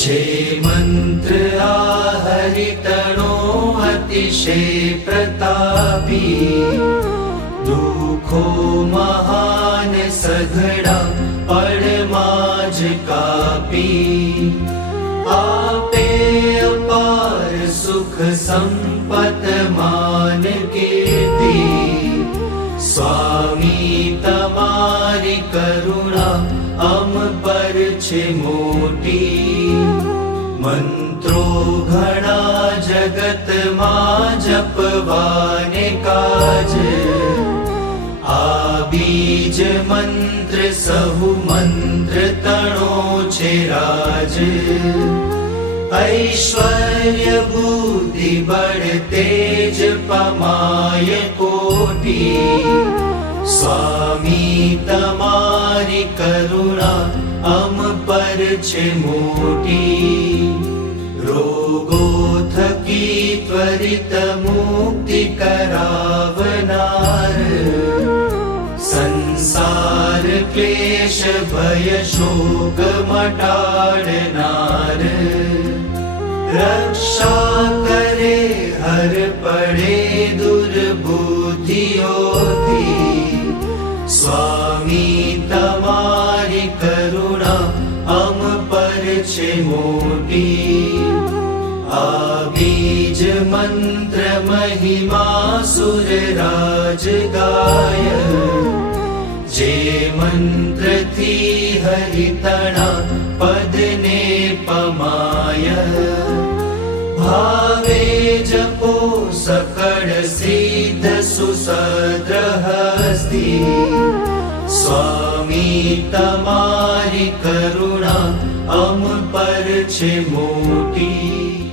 જે મંત્ર આ હરિતણો અતિશય પ્રતાપી, દુઃખો મહાન સઘળા પળમાં જ કાપી, આપે અપાર સુખ સંપત માન કીર્તિ, સ્વામી તમારી કરુણા અમ પર છે મોટી. મંત્રો ઘણા જગતમાં જપવાને કાજ, આ બીજ મંત્ર સહુ મંત્ર તણો છે રાજ. ઐશ્વર્ય બુદ્ધિ બળ તેજ પમાય કોટી, સ્વામી તમારી કરુણા અમ પર છે મોટી. રોગો થકી ત્વરિત મુક્તિ કરાવનાર, સંસાર ક્લેશ ભય શોક મટાડનાર, રક્ષા કરે હર પડે દુર્બુદ્ધિઓથી, સ્વામી તમારી કરુણા અમ પર છે મોટી. આ બીજ મંત્ર મહિમા સુર રાજ ગાય, જે મંત્રથી હરિતણા પદને પમાય. ભાવે જપો સકળ સિદ્ધ સુસદ્ર હસ્તી, સ્વામી તમારી કરુણા અમ પર છે મોટી.